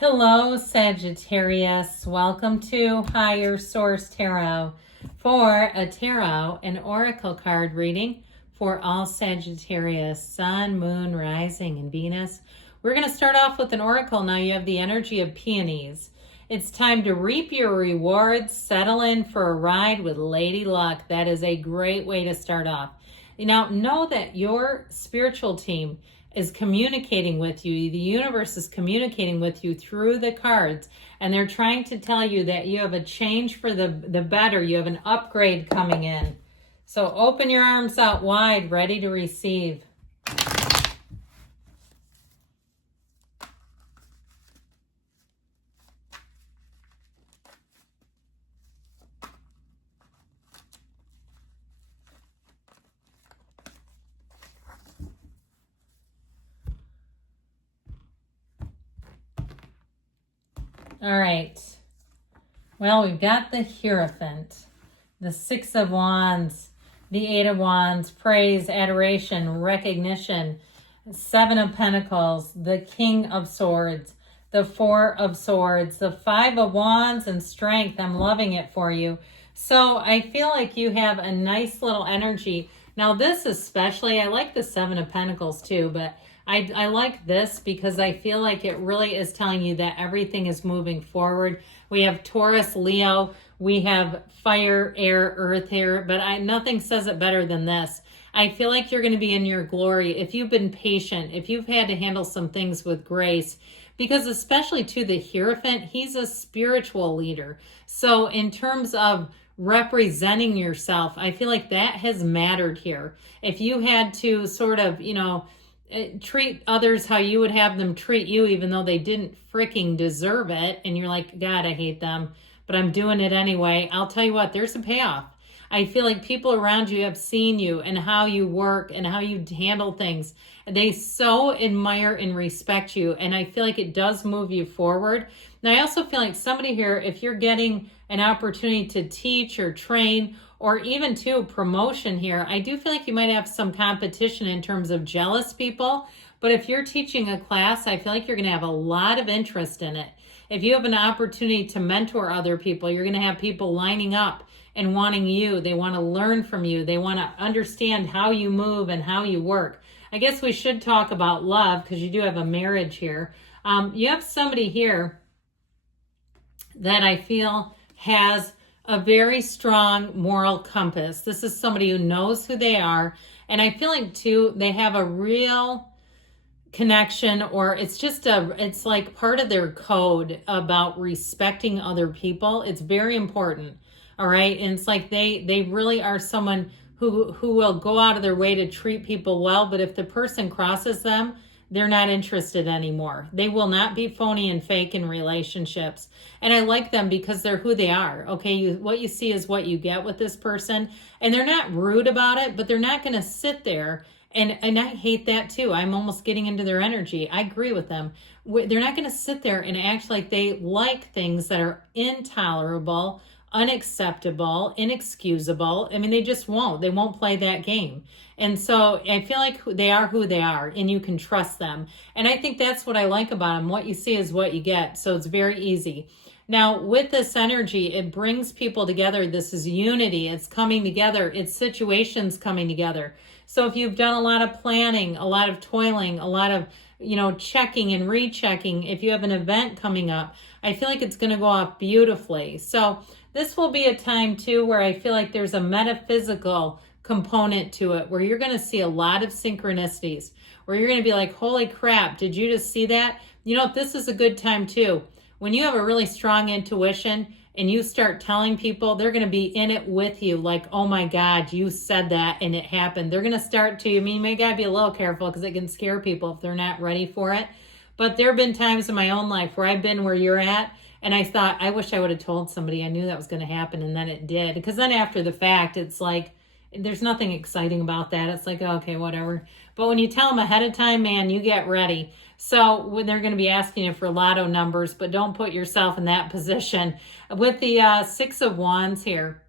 Hello, Sagittarius. Welcome to Higher Source Tarot for a tarot and oracle card reading for all Sagittarius, Sun, Moon, Rising, and Venus. We're going to start off with an oracle. Now you have the energy of peonies. It's time to reap your rewards. Settle in for a ride with Lady Luck. That is a great way to start off. Now, know that your spiritual team is communicating with you. The universe is communicating with you through the cards, and they're trying to tell you that you have a change for the better. You have an upgrade coming in. So open your arms out wide, ready to receive. All right. Well, we've got the Hierophant, the Six of Wands, the Eight of Wands, praise, adoration, recognition, Seven of Pentacles, the King of Swords, the Four of Swords, the Five of Wands, and strength. I'm loving it for you. So I feel like you have a nice little energy. Now this especially, I like the Seven of Pentacles too, but I like this because I feel like it really is telling you that everything is moving forward. We have Taurus, Leo, we have fire, air, earth here, but nothing says it better than this. I feel like you're going to be in your glory if you've been patient, if you've had to handle some things with grace, because especially to the Hierophant, he's a spiritual leader. So in terms of representing yourself, I feel like that has mattered here. If you had to sort of, treat others how you would have them treat you, even though they didn't freaking deserve it, and you're like, God, I hate them, but I'm doing it anyway. I'll tell you what, there's a payoff. I feel like people around you have seen you and how you work and how you handle things. They so admire and respect you, and I feel like it does move you forward. Now, I also feel like somebody here, if you're getting an opportunity to teach or train, or even to promotion here, I do feel like you might have some competition in terms of jealous people. But if you're teaching a class, I feel like you're going to have a lot of interest in it. If you have an opportunity to mentor other people, you're going to have people lining up and wanting you. They want to learn from you. They want to understand how you move and how you work. I guess we should talk about love because you do have a marriage here. You have somebody here that I feel has a very strong moral compass. This is somebody who knows who they are. And I feel like too, they have a real connection, or it's like part of their code about respecting other people. It's very important. All right. And it's like they really are someone who will go out of their way to treat people well. But if the person crosses them, they're not interested anymore. They will not be phony and fake in relationships. And I like them because they're who they are. Okay, what you see is what you get with this person. And they're not rude about it, but they're not going to sit there. And I hate that too. I'm almost getting into their energy. I agree with them. They're not going to sit there and act like they like things that are intolerable, unacceptable, inexcusable. I mean, they just won't. They won't play that game. And so I feel like they are who they are, and you can trust them. And I think that's what I like about them. What you see is what you get. So it's very easy. Now, with this energy, it brings people together. This is unity. It's coming together. It's situations coming together. So if you've done a lot of planning, a lot of toiling, a lot of, checking and rechecking, if you have an event coming up, I feel like it's going to go off beautifully. So this will be a time too where I feel like there's a metaphysical component to it, where you're going to see a lot of synchronicities, where you're going to be like, holy crap, did you just see that? This is a good time too. When you have a really strong intuition and you start telling people, they're going to be in it with you. Like, oh my God, you said that and it happened. They're going to start to, you may gotta be a little careful because it can scare people if they're not ready for it. But there have been times in my own life where I've been where you're at, and I thought, I wish I would have told somebody. I knew that was going to happen, and then it did. Because then after the fact, it's like, there's nothing exciting about that. It's like, okay, whatever. But when you tell them ahead of time, man, you get ready. So when they're going to be asking you for lotto numbers, but don't put yourself in that position. With the Six of Wands here,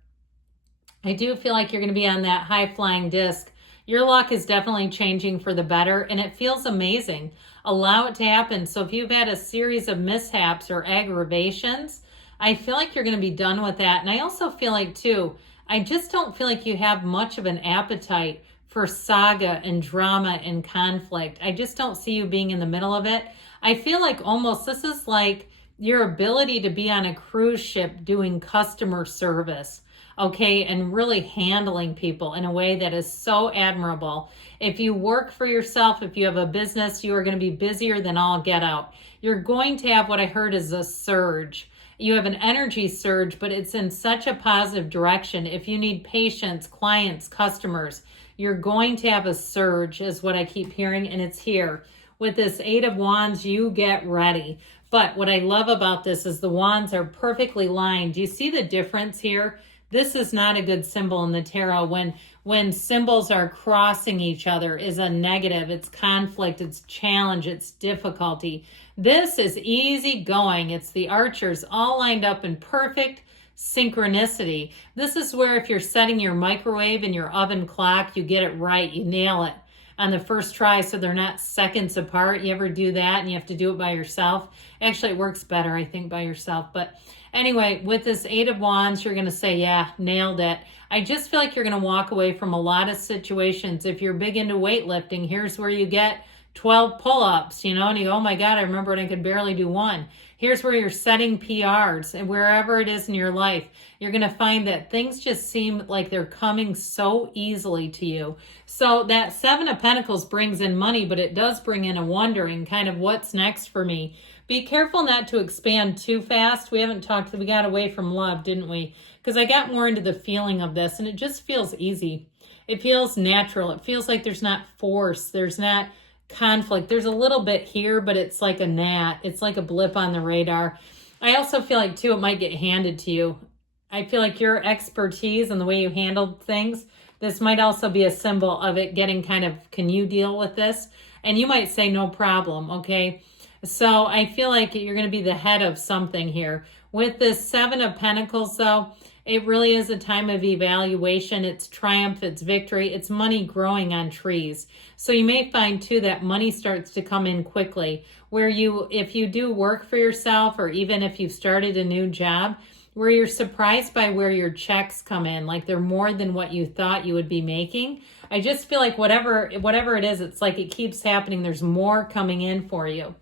I do feel like you're going to be on that high-flying disc. Your luck is definitely changing for the better, and it feels amazing. Allow it to happen. So if you've had a series of mishaps or aggravations, I feel like you're going to be done with that. And I also feel like, too, I just don't feel like you have much of an appetite for saga and drama and conflict. I just don't see you being in the middle of it. I feel like almost this is like your ability to be on a cruise ship doing customer service, okay, and really handling people in a way that is so admirable. If you work for yourself, if you have a business, you are going to be busier than all get out. You're going to have what I heard is a surge. You have an energy surge, but it's in such a positive direction. If you need patients, clients, customers, you're going to have a surge is what I keep hearing, and it's here. With this 8 of Wands, you get ready. But what I love about this is the wands are perfectly lined. Do you see the difference here? This is not a good symbol in the tarot. When symbols are crossing each other is a negative. It's conflict, it's challenge, it's difficulty. This is easy going. It's the archers all lined up in perfect synchronicity. This is where if you're setting your microwave and your oven clock, you get it right, you nail it on the first try so they're not seconds apart. You ever do that and you have to do it by yourself? Actually, it works better, I think, by yourself. But anyway, with this 8 of Wands, you're going to say, yeah, nailed it. I just feel like you're going to walk away from a lot of situations. If you're big into weightlifting, here's where you get 12 pull-ups, you know, and you go, oh my God, I remember when I could barely do one. Here's where you're setting PRs, and wherever it is in your life, you're going to find that things just seem like they're coming so easily to you. So that 7 of Pentacles brings in money, but it does bring in a wondering kind of what's next for me. Be careful not to expand too fast. We got away from love, didn't we? Because I got more into the feeling of this, and it just feels easy. It feels natural. It feels like there's not force. There's not conflict. There's a little bit here, but it's like a gnat. It's like a blip on the radar. I also feel like, too, it might get handed to you. I feel like your expertise and the way you handled things, this might also be a symbol of it getting kind of, can you deal with this? And you might say, no problem, okay? So I feel like you're going to be the head of something here. With this 7 of Pentacles, though, it really is a time of evaluation. It's triumph, it's victory, it's money growing on trees. So you may find, too, that money starts to come in quickly, where if you do work for yourself, or even if you've started a new job, where you're surprised by where your checks come in, like they're more than what you thought you would be making. I just feel like whatever it is, it's like it keeps happening. There's more coming in for you.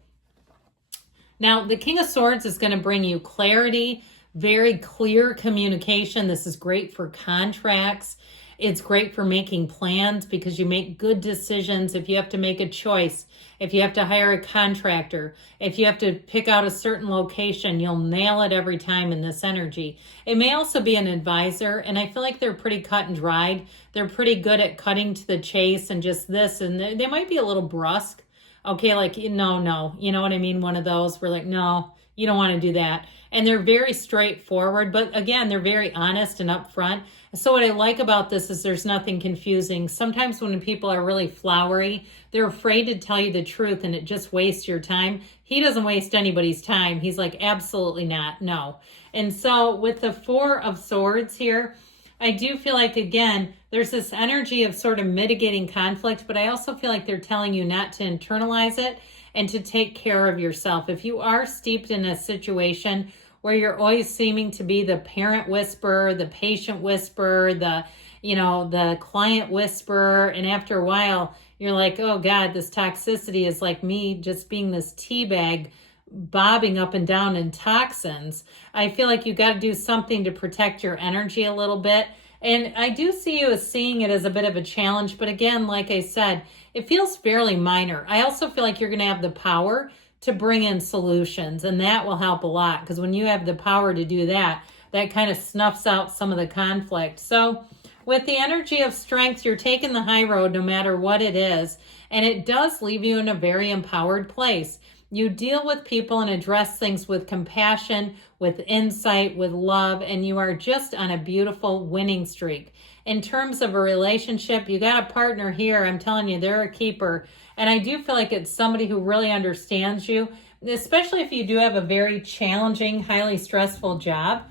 Now, the King of Swords is going to bring you clarity, very clear communication. This is great for contracts. It's great for making plans because you make good decisions. If you have to make a choice, if you have to hire a contractor, if you have to pick out a certain location, you'll nail it every time in this energy. It may also be an advisor, and I feel like they're pretty cut and dried. They're pretty good at cutting to the chase and just this, and they might be a little brusque. Okay, like, no, you know what I mean? One of those where like, no, you don't want to do that. And they're very straightforward, but again, they're very honest and upfront. So what I like about this is there's nothing confusing. Sometimes when people are really flowery, they're afraid to tell you the truth and it just wastes your time. He doesn't waste anybody's time. He's like, absolutely not, no. And so with the 4 of Swords here, I do feel like, again, there's this energy of sort of mitigating conflict, but I also feel like they're telling you not to internalize it and to take care of yourself. If you are steeped in a situation where you're always seeming to be the parent whisperer, the patient whisperer, the client whisperer, and after a while, you're like, oh God, this toxicity is like me just being this tea bag bobbing up and down in toxins. I feel like you got to do something to protect your energy a little bit. And I do see you as seeing it as a bit of a challenge. But again, like I said, it feels fairly minor. I also feel like you're going to have the power to bring in solutions. And that will help a lot. Because when you have the power to do that, that kind of snuffs out some of the conflict. So with the energy of strength, you're taking the high road no matter what it is. And it does leave you in a very empowered place. You deal with people and address things with compassion, with insight, with love, and you are just on a beautiful winning streak. In terms of a relationship, you got a partner here. I'm telling you, they're a keeper. And I do feel like it's somebody who really understands you, especially if you do have a very challenging, highly stressful job.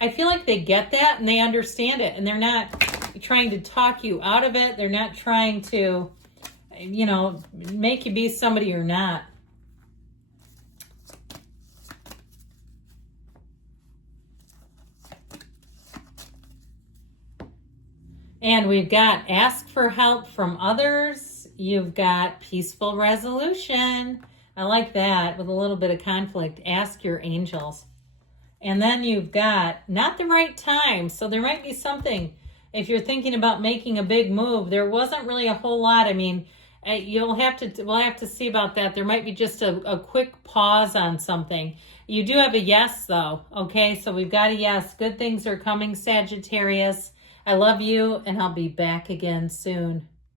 I feel like they get that and they understand it, and they're not trying to talk you out of it. They're not trying to, make you be somebody you're not. And we've got ask for help from others. You've got peaceful resolution. I like that with a little bit of conflict. Ask your angels. And then you've got not the right time. So there might be something, if you're thinking about making a big move, there wasn't really a whole lot. I mean, we'll have to see about that. There might be just a quick pause on something. You do have a yes though. Okay, so we've got a yes. Good things are coming, Sagittarius. I love you, and I'll be back again soon.